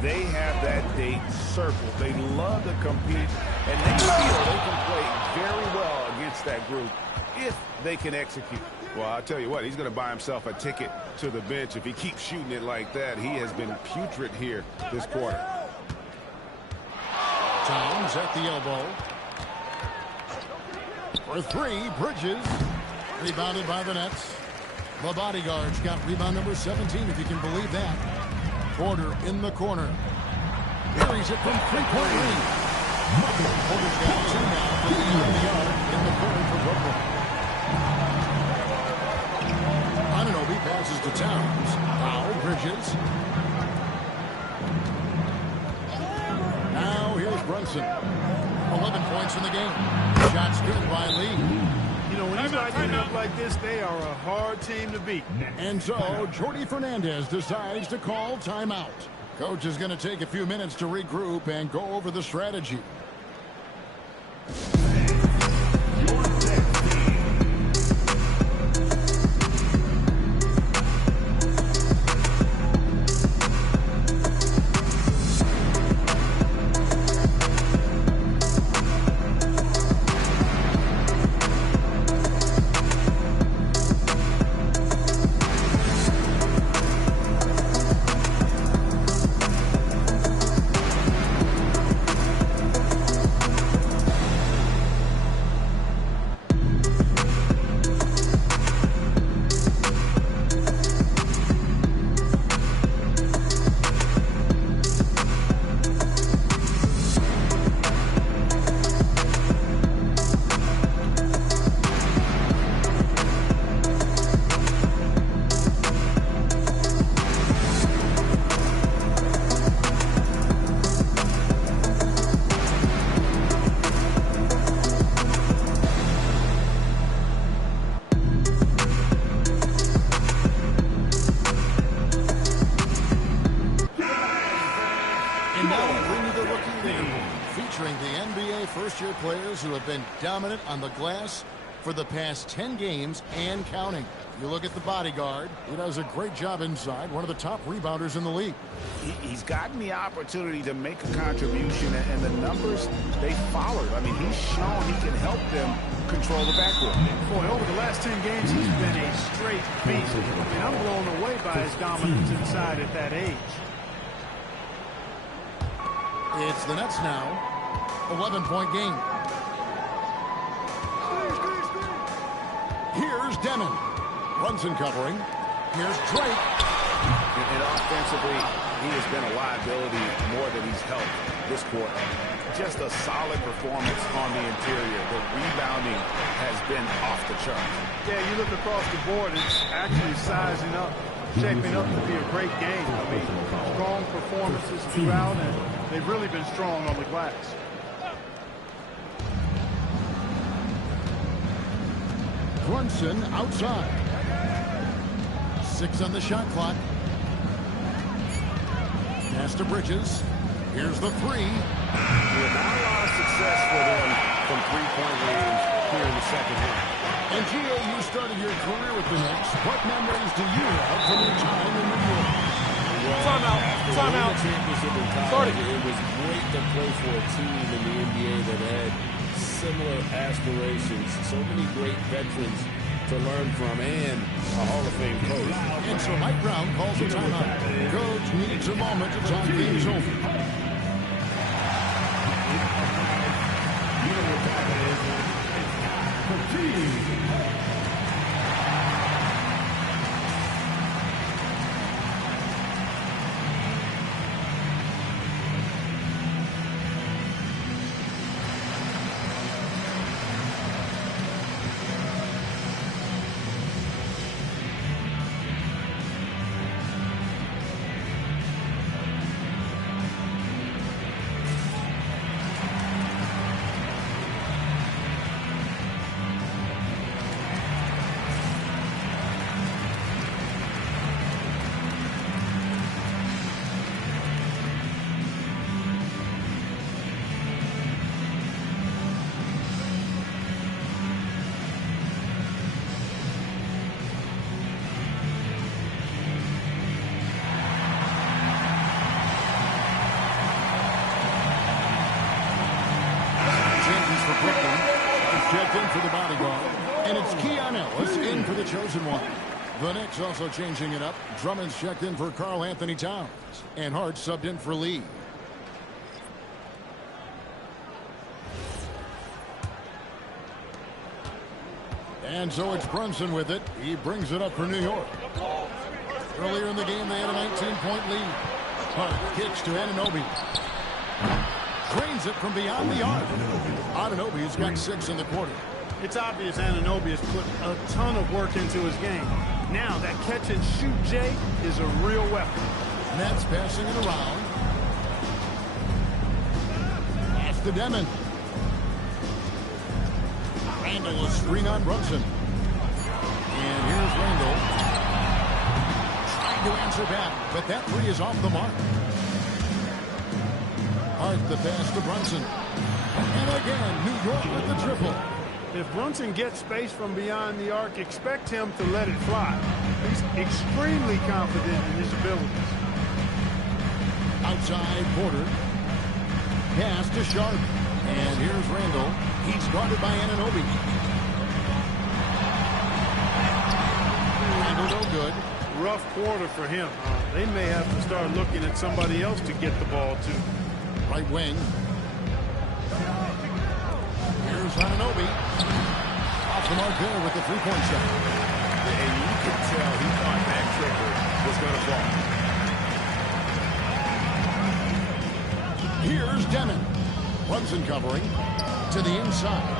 they have that date circled. They love to compete, and they feel they can play very well against that group if they can execute. Well, I'll tell you what, he's going to buy himself a ticket to the bench. If he keeps shooting it like that, he has been putrid here this quarter. Towns at the elbow. For three, Bridges. Rebounded by the Nets. The bodyguard's got rebound number 17, if you can believe that. Porter in the corner. Carries it from three-point range. Porter's got two now for the end of the yard in the corner for Brooklyn. Anunoby passes to Towns. Now Bridges. Now here's Brunson. 11 points in the game. Shots good by Lee. You know, when you lighten up like this, they are a hard team to beat. And so, Jordy Fernandez decides to call timeout. Coach is going to take a few minutes to regroup and go over the strategy. First-year players who have been dominant on the glass for the past 10 games and counting. You look at the bodyguard. He does a great job inside. One of the top rebounders in the league. He's gotten the opportunity to make a contribution, and the numbers, they followed. I mean, he's shown he can help them control the backcourt. Boy, over the last 10 games, he's been a straight beast. I mean, I'm blown away by his dominance inside at that age. It's the Nets now. 11-point game. Here's Demon. Brunson covering. Here's Drake. And offensively, he has been a liability more than he's helped this quarter. Just a solid performance on the interior. The rebounding has been off the charts. Yeah, you look across the board, it's actually sizing up, shaping up to be a great game. I mean, strong performances throughout, and they've really been strong on the glass. Brunson outside. 6 on the shot clock. Pass to Bridges. Here's the three. Yeah, not a lot of success for them from three-point range here in the second half. And Gio, you started your career with the Knicks. What memories do you have from your time in New York? Timeout. Timeout. It was great to play for a team in the NBA that had similar aspirations, so many great veterans to learn from, and a Hall of Fame coach. And so Mike Brown calls a timeout. Coach needs a moment to talk things over. 1. The Knicks also changing it up. Drummond's checked in for Karl Anthony Towns. And Hart subbed in for Lee. And so it's Brunson with it. He brings it up for New York. Earlier in the game, they had a 19-point lead. Hart kicks to Anunoby. Drains it from beyond the arc. Anunoby's got 6 in the quarter. It's obvious Anunoby has put a ton of work into his game. Now that catch and shoot Jay is a real weapon. Nets passing it around. Pass to Demon. Randall a screen on Brunson. And here's Randall. Trying to answer back, but that three is off the mark. Hart the pass to Brunson. And again, New York with the triple. If Brunson gets space from beyond the arc, expect him to let it fly. He's extremely confident in his abilities. Outside Porter. Pass to Sharp. And here's Randall. He's guarded by Anunoby. Randall no good. Rough quarter for him. They may have to start looking at somebody else to get the ball to. Right wing. Here's Anunoby. Off the mark there with the three-point shot. And you could tell he thought that trigger was going to fall. Here's Demon. Brunson covering to the inside.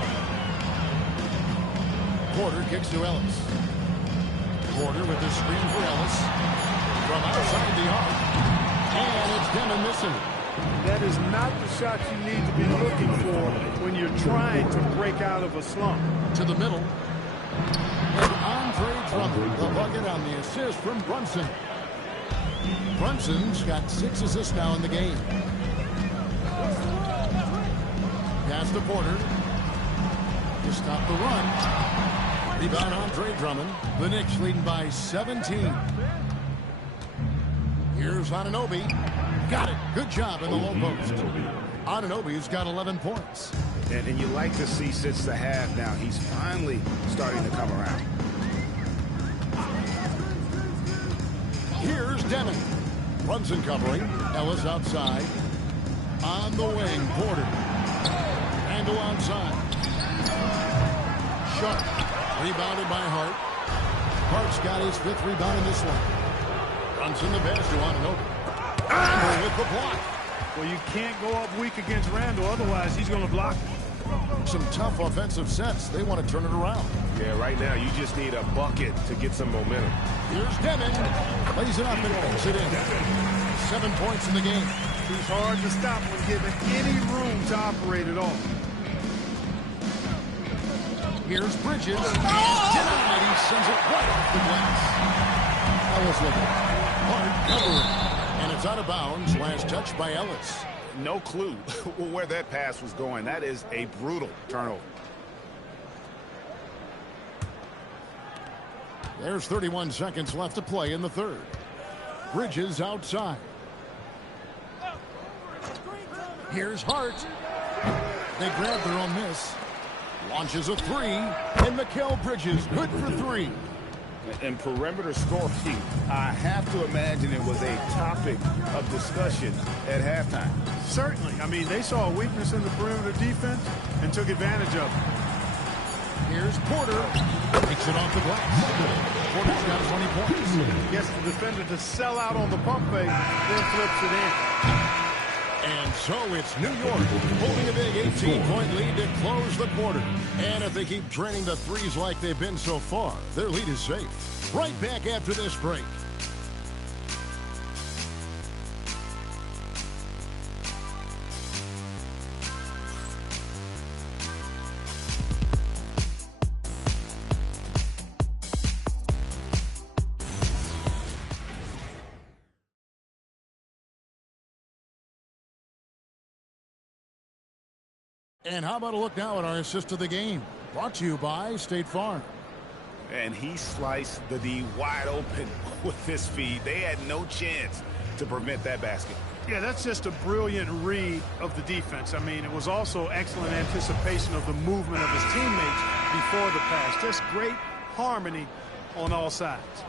Porter kicks to Ellis. Porter with the screen for Ellis. From outside the arc. And it's Demon missing. That is not the shot you need to be looking for when you're trying to break out of a slump. To the middle. And Andre Drummond, the bucket on the assist from Brunson. Brunson's got 6 assists now in the game. Pass to Porter. To stop the run. Rebound Andre Drummond. The Knicks leading by 17. Here's Anunoby. Got it. Good job in the low post. Anunoby's got 11 points. And you like to see since the half now, he's finally starting to come around. Here's Demon. Brunson covering. Ellis outside. On the wing, Porter. Randall onside. Sharp. Rebounded by Hart. Hart's got his 5th rebound in this one. Brunson the pass to Anunoby. Randall with the block. Well, you can't go up weak against Randall, otherwise he's going to block you. Some tough offensive sets. They want to turn it around. Yeah, right now you just need a bucket to get some momentum. Here's Demon. Lays it up and banks it in. 7 points in the game. He's hard to stop when given any room to operate at all. Here's Bridges. Denied. He sends it right off the glass. Ellis with it. Hart covering. And it's out of bounds. Last touch by Ellis. No clue where that pass was going. That is a brutal turnover. There's 31 seconds left to play in the third. Bridges outside. Here's Hart. They grab their own miss. Launches a three. And Mikal Bridges good for 3. And perimeter scoring, I have to imagine it was a topic of discussion at halftime. Certainly. I mean, they saw a weakness in the perimeter defense and took advantage of it. Here's Porter. Takes it off the glass. Porter's got 20 points. Gets the defender to sell out on the pump fake, then flips it in. And so it's New York holding a big 18-point lead to close the quarter. And if they keep draining the threes like they've been so far, their lead is safe. Right back after this break. And how about a look now at our assist of the game? Brought to you by State Farm. And he sliced the D wide open with his feet. They had no chance to prevent that basket. Yeah, that's just a brilliant read of the defense. I mean, it was also excellent anticipation of the movement of his teammates before the pass. Just great harmony on all sides.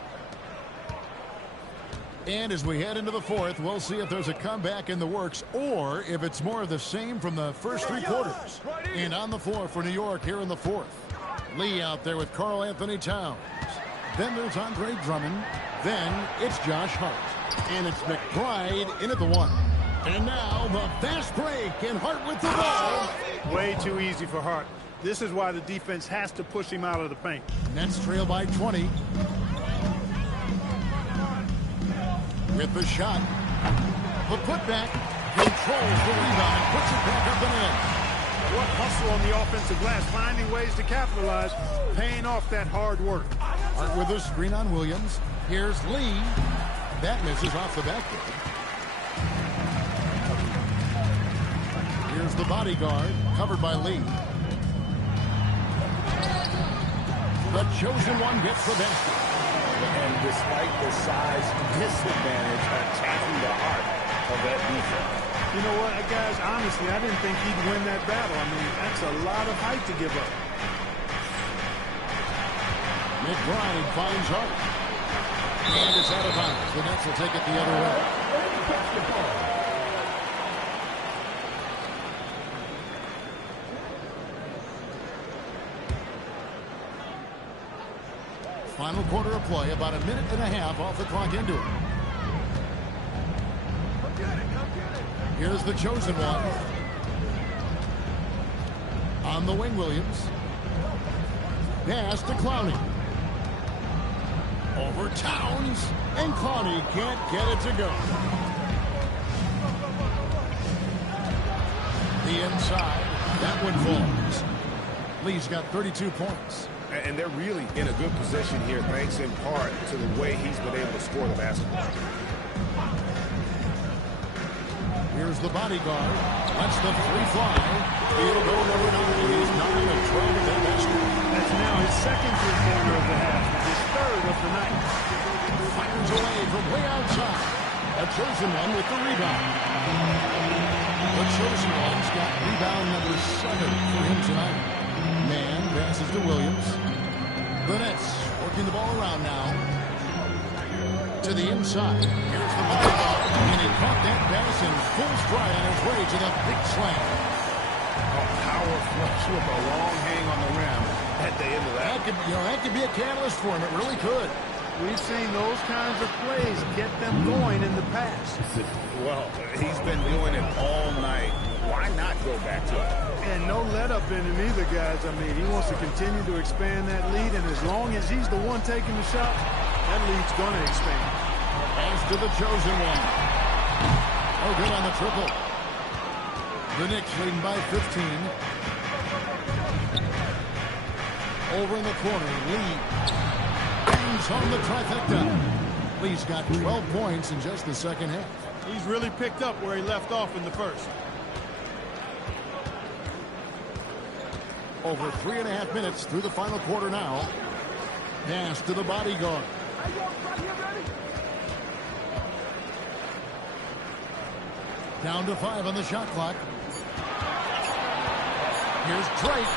And as we head into the fourth, we'll see if there's a comeback in the works or if it's more of the same from the first three quarters. And on the floor for New York here in the fourth. Lee out there with Karl Anthony Towns. Then there's Andre Drummond. Then it's Josh Hart. And it's McBride in at the one. And now the fast break, and Hart with the ball. Way too easy for Hart. This is why the defense has to push him out of the paint. Nets trail by 20. With the shot. The putback. Controls the rebound. Puts it back up and in. What hustle on the offensive glass. Finding ways to capitalize. Paying off that hard work. Hart with a screen on Williams. Here's Lee. That misses off the backboard. Here's the bodyguard. Covered by Lee. The chosen one gets the basket. And despite the size disadvantage, attacking the heart of that defense. You know what, guys, honestly, I didn't think he'd win that battle. I mean, that's a lot of height to give up. McBride finds Hart. And it's out of bounds. The Nets will take it the other way. Final quarter of play, about a minute and a half off the clock into it. Here's the chosen one. On the wing, Williams. Pass to Clowney. Over Towns. And Clowney can't get it to go. The inside. That one falls. Lee's got 32 points. And they're really in a good position here, thanks in part to the way he's been able to score the basketball. Here's the bodyguard. Lets the three fly. He'll go number 9. He's not in a try to that basket. That's now his second three-pointer of the half, and his third of the night. Fires away from way outside. A chosen one with the rebound. The chosen one's got rebound number 7 for him tonight. Man passes to Williams. The Nets working the ball around now. To the inside. Here's the ball. And he caught that pass in full stride on his way to the big slam. A power flush with a long hang on the rim at the end of that. That could be a catalyst for him. It really could. We've seen those kinds of plays get them going in the past. Well, he's been doing it all night. Why not go back to it? And no let-up in him either, guys. I mean, he wants to continue to expand that lead, and as long as he's the one taking the shot, that lead's going to expand. Pass to the chosen one. Oh, good on the triple. The Knicks leading by 15. Over in the corner, Lee brings home the trifecta. Lee's got 12 points in just the second half. He's really picked up where he left off in the first. Over 3.5 minutes through the final quarter now. Pass to the bodyguard. Down to 5 on the shot clock. Here's Drake.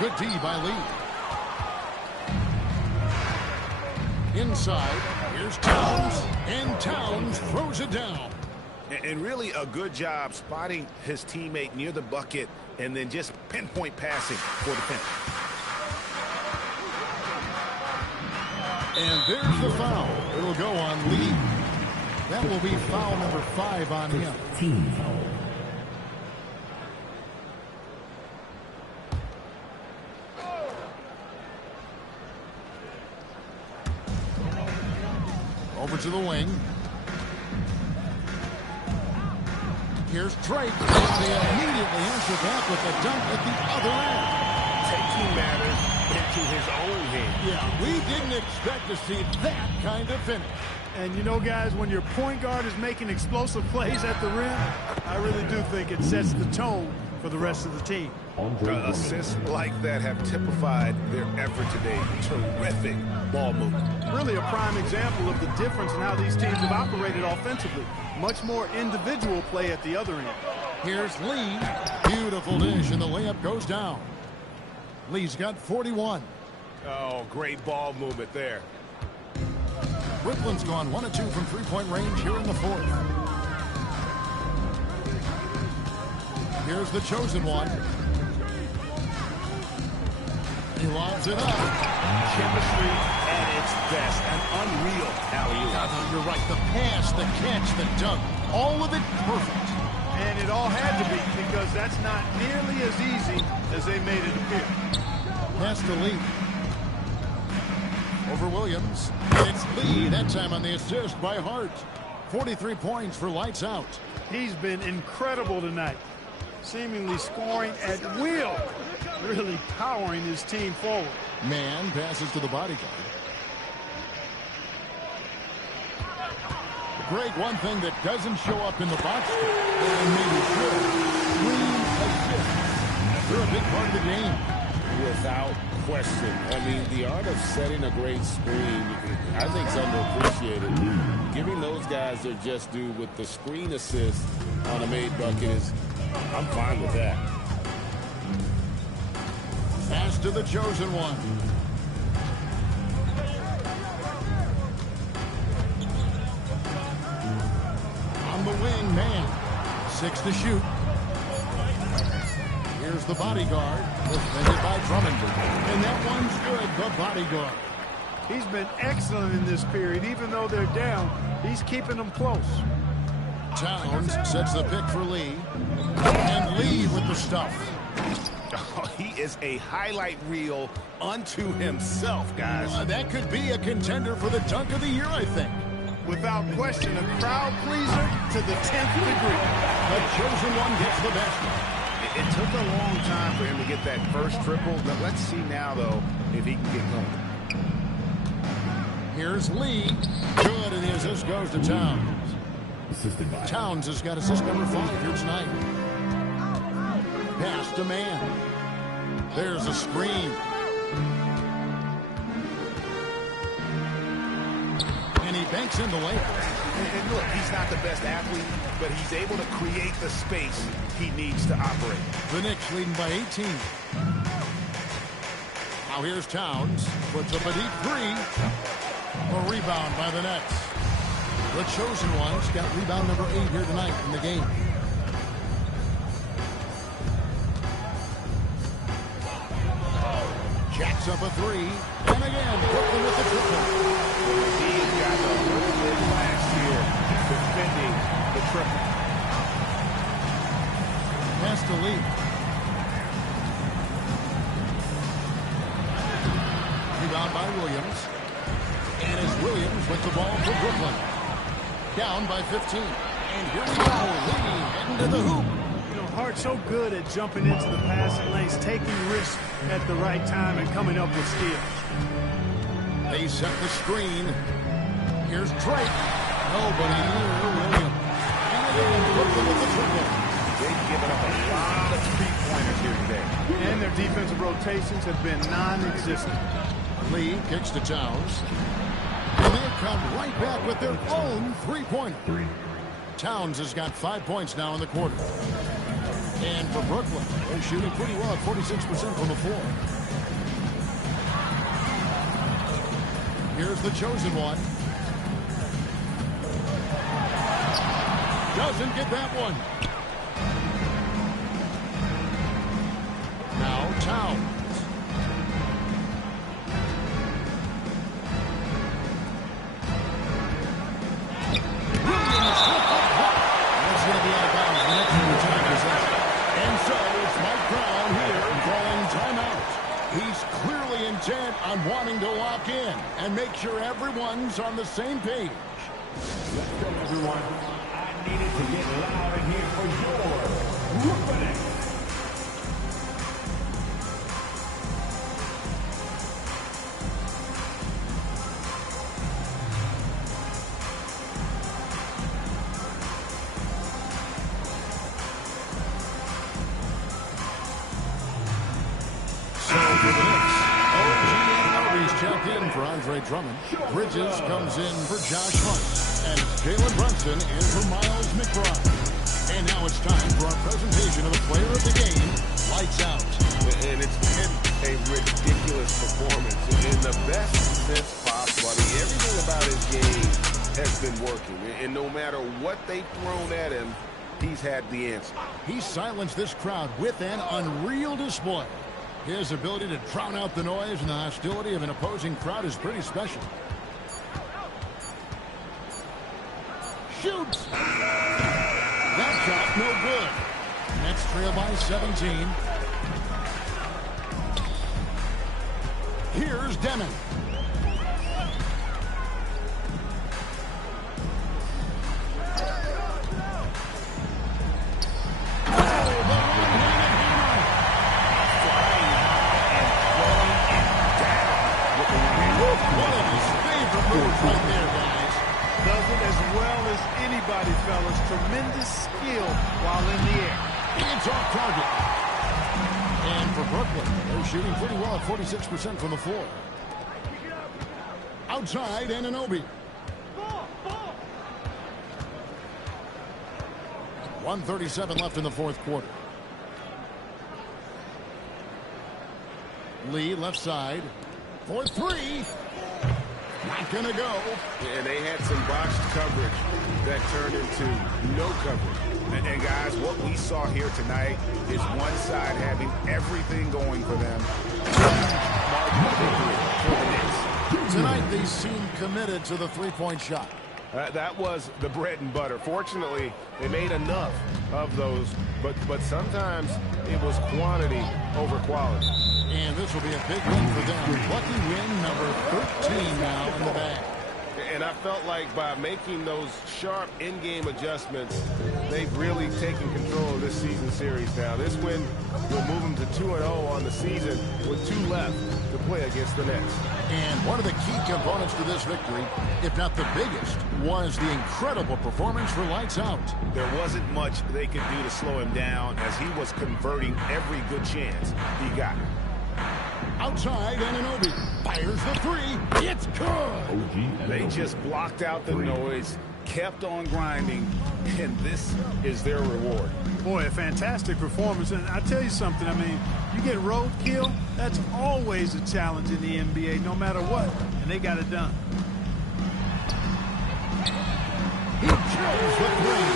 Good D by Lee. Inside. Here's Towns. And Towns throws it down. And really a good job spotting his teammate near the bucket and then just pinpoint passing for the finish. And there's the foul. It'll go on Lee. That will be foul number 5 on him. Team foul. Over to the wing. Here's Drake. And they immediately answer back with a dunk at the other end. Taking matters into his own hands. Yeah, we didn't expect to see that kind of finish. And you know, guys, when your point guard is making explosive plays at the rim, I really do think it sets the tone for the rest of the team. Assists like that have typified their effort today. Terrific ball movement. Really a prime example of the difference in how these teams have operated offensively. Much more individual play at the other end. Here's Lee. Beautiful dish, and the layup goes down. Lee's got 41. Oh, great ball movement there. Brooklyn's gone 1 of 2 from three-point range here in the fourth. Here's the chosen one. He lobs it up. Chemistry at its best. An unreal alley-oop. You're right. The pass, the catch, the dunk, all of it perfect. And it all had to be, because that's not nearly as easy as they made it appear. Pass to Lee. Over Williams. It's Lee, that time on the assist by Hart. 43 points for lights out. He's been incredible tonight, seemingly scoring at will, really powering his team forward. Man passes to the bodyguard. Greg, one thing that doesn't show up in the box score, and maybe should, screen assists. They're a big part of the game. Without question. I mean, the art of setting a great screen, I think, is underappreciated. Giving those guys their just due with the screen assist on a made bucket is, I'm fine with that. Pass to the chosen one. On the wing, man. 6 to shoot. Here's the bodyguard, defended by Drummond. And that one's good, the bodyguard. He's been excellent in this period. Even though they're down, he's keeping them close. Towns sets the pick for Lee. And Lee with the stuff. Oh, he is a highlight reel unto himself, guys. That could be a contender for the dunk of the year, I think. Without question, a crowd pleaser to the 10th degree. The chosen one gets the basket. It took a long time for him to get that first triple, but let's see now, though, if he can get going. Here's Lee. Good, and the assist goes to Towns. Towns has got assist number 5 here tonight. Pass to man. There's a screen. And he banks in the layup. And look, he's not the best athlete, but he's able to create the space he needs to operate. The Knicks leading by 18. Now here's Towns. Puts up a deep 3. A rebound by the Nets. The chosen one's got rebound number 8 here tonight in the game. Jacks up a 3. And again, Brooklyn with the triple. He's got a little bit last year defending the triple. Pass to Lee. Rebound by Williams. And it's Williams with the ball for Brooklyn. Down by 15. And here we go. Lee heading to the hoop. You know, Hart's so good at jumping into the passing lanes, taking risks at the right time, and coming up with steals. They set the screen. Here's Drake. Nobody near Williams. And again, Brooklyn with the triple. They've given up a lot of three-pointers here today. And their defensive rotations have been non-existent. Lee kicks to Towns. And they come right back with their own three-pointer. Towns has got 5 points now in the quarter. And for Brooklyn, they're shooting pretty well at 46% from the floor. Here's the chosen one. Doesn't get that one. Now Towns. Williams with the block. That's going to be out of bounds. The next return possession. And so it's Mike Brown here calling timeout. He's clearly intent on wanting to lock in and make sure everyone's on the same page. Let's go, everyone. I needed to get loud in here for your Brooklyn Nets. For Andre Drummond. Bridges comes in for Josh Hart. And Jalen Brunson in for Miles McBride. And now it's time for our presentation of the player of the game, Lights Out. And it's been a ridiculous performance in the best sense possible. I mean, everything about his game has been working. And no matter what they've thrown at him, he's had the answer. He silenced this crowd with an unreal display. His ability to drown out the noise and the hostility of an opposing crowd is pretty special. Shoots! That shot no good. Nets trail by 17. Here's Deming. Right there, guys. Does it as well as anybody, fellas. Tremendous skill while in the air. It's off target. And for Brooklyn, they're shooting pretty well at 46% from the floor. Outside, Anunoby. 1:37 left in the fourth quarter. Lee, left side. For three. Not gonna go. And they had some botched coverage that turned into no coverage. And guys, what we saw here tonight is one side having everything going for them. Margin of victory for the Knicks. Tonight, they seem committed to the three-point shot. That was the bread and butter. Fortunately, they made enough of those, but sometimes it was quantity over quality. And this will be a big win for them. Lucky win number 13 now in the bag. And I felt like by making those sharp in-game adjustments, they've really taken control of this season series now. This win will move them to 2-0 on the season with 2 left to play against the Nets. And one of the key components to this victory, if not the biggest, was the incredible performance for Lights Out. There wasn't much they could do to slow him down as he was converting every good chance he got. Outside, Anunoby fires the three. It's good. They just blocked out the noise, kept on grinding, and this is their reward. Boy, a fantastic performance. And I tell you something, I mean, you get roadkill, that's always a challenge in the NBA, no matter what. And they got it done. He kills the three.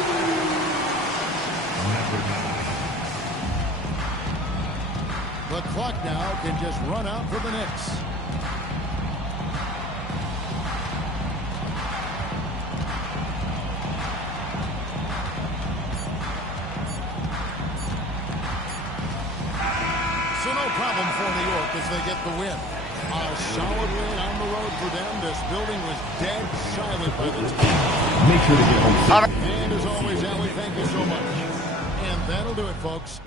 The clock now can just run out for the Knicks. So no problem for New York as they get the win. A solid win on the road for them. This building was dead silent by the time. Make sure to get home. And as always, Allie, thank you so much. And that'll do it, folks.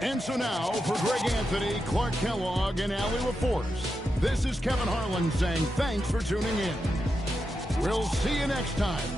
And so now, for Greg Anthony, Clark Kellogg, and Allie LaForce, this is Kevin Harlan saying thanks for tuning in. We'll see you next time